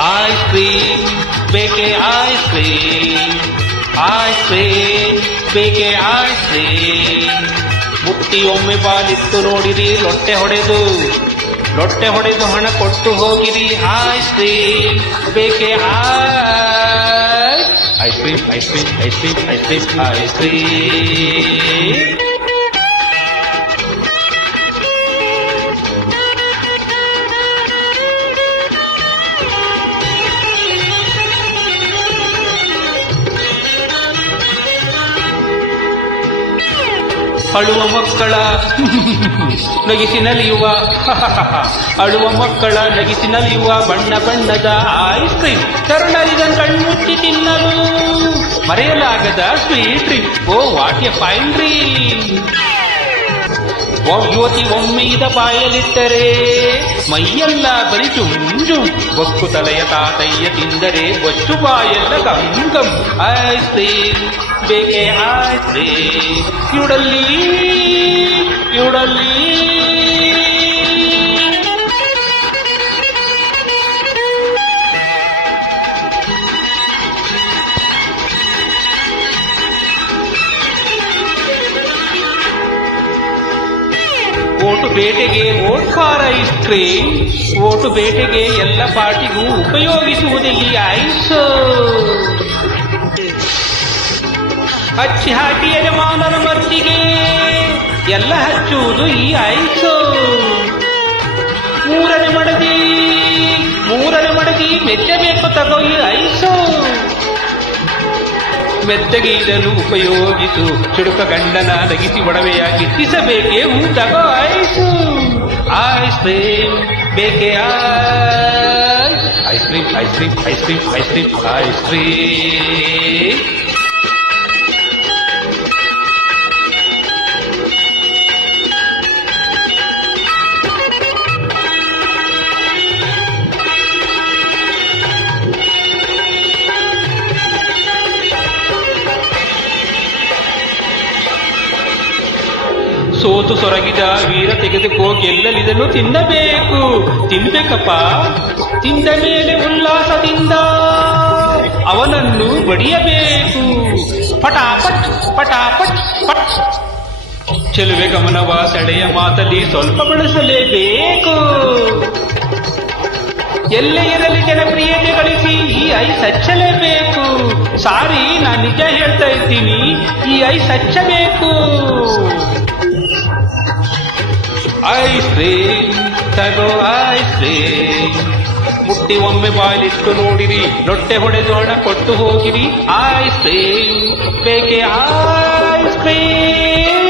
Ice cream ಬೇಕೆ ice cream, ice cream ಬೇಕೆ ice cream. ಮುಟ್ಟಿ ಒಮ್ಮೆ ಬಾಲಿತ್ತು ನೋಡಿರಿ ಲೊಟ್ಟೆ ಹೊಡೆದು ಹಣ ಕೊಟ್ಟು ಹೋಗಿರಿ. ಐಸ್ ಕ್ರೀಮ್ ಬೇಕೆ ice cream, ice cream, ice cream, ice cream, ice cream. ಅಳುವ ಮಕ್ಕಳ ನಗಿಸಿ ನಲಿಯುವ ಅಳುವ ಮಕ್ಕಳ ನಗಿಸಿ ನಲಿಯುವ ಬಣ್ಣ ಬಣ್ಣದ ಐಸ್ ಕ್ರೀಮ್, ಕರುಣರಿದ ಕಣ್ಮುಚ್ಚಿ ತಿನ್ನಲು ಮರೆಯಲಾಗದ sweet dream. Oh what a fine dream. ಯುವತಿ ಒಮ್ಮೆ ಇದ ಬಾಯಲಿಟ್ಟರೆ ಮೈಯೆಲ್ಲ ಬರಿ ಜುಮ್ ಜುಮ್, ಬೊಕ್ಕು ತಲೆಯ ತಾತಯ್ಯ ತಿಂದರೆ ಬೊಚ್ಚು ಬಾಯೆಲ್ಲ ಗಮ್ ಗಮ್. ಐಸ್ ಕ್ರೀಮ್ ಬೇಕೆ ಐಸ್ ಕ್ರೀಮ್, ಇವುಡಲ್ಲಿ ಓಟು ಬೇಟೆಗೆ vote for ice cream, vote ಬೇಟೆಗೆ ಎಲ್ಲ ಪಾರ್ಟಿಗೂ ಉಪಯೋಗಿಸುವುದೇ ಈ ಐಸ್. ಹಚ್ಚಿ ಹಾಕಿ ಯಜಮಾನನ ಮರ್ತಿಗೆ ಎಲ್ಲ ಹಚ್ಚುವುದು ಈ ಐಸ್. ಮೂರನೇ ಮಡದಿ ಮೆಚ್ಚಬೇಕು ತಗೋ ಈ ಐಸು. ಮೆತ್ತಗೆ ಉಪಯೋಗಿಸು, ಚುಡುಕ ಗಂಡನ ನಗಿಸಿ ಒಡವೆಯ ಗಿಟ್ಟಿಸಬೇಕೇ ತಗೋ ಐಸು. ಐಸ್ ಕ್ರೀಮ್ ಬೇಕೆ ice cream, ice cream, ice cream, ice cream, ice cream. ಸೋತು ಸೊರಗಿದ ವೀರ ತೆಗೆದುಕೋ, ಗೆಲ್ಲಲಿದನ್ನು ತಿನ್ನಬೇಕಪ್ಪ. ತಿಂದ ಮೇಲೆ ಉಲ್ಲಾಸದಿಂದ ಅವನನ್ನು ಬಡಿಯಬೇಕು. ಪಟಾಪಟ್ ಪಟಾಪಟ್ ಪಟ್. ಚೆಲುವೆ ಗಮನವ ಸೆಳೆಯ ಮಾತಲ್ಲಿ ಸ್ವಲ್ಪ ಬಳಸಲೇಬೇಕು. ಎಲ್ಲೇ ಇರಲಿ ಜನಪ್ರಿಯತೆ ಗಳಿಸಿ ಈ ಐಸ್ ಹಚ್ಚಲೇಬೇಕು. ಸಾರಿ, ನಾನು ನಿಜ ಹೇಳ್ತಾ ಇದ್ದೀನಿ, ಈ ಐಸ್ ಹಚ್ಚಬೇಕು. ಐಸ್ ಕ್ರೀಮ್ ತಗೋ ಐಸ್ ಕ್ರೀಮ್, ಮುಟ್ಟಿ ಒಮ್ಮೆ ಬಾಯಿಲಿಟ್ಟು ನೋಡಿರಿ, ಲೊಟ್ಟೆ ಹೊಡೆದು ಹಣ ಕೊಟ್ಟು ಹೋಗಿರಿ. ಐಸ್ ಕ್ರೀಮ್ ಬೇಕೆ ಐಸ್ ಕ್ರೀಮ್.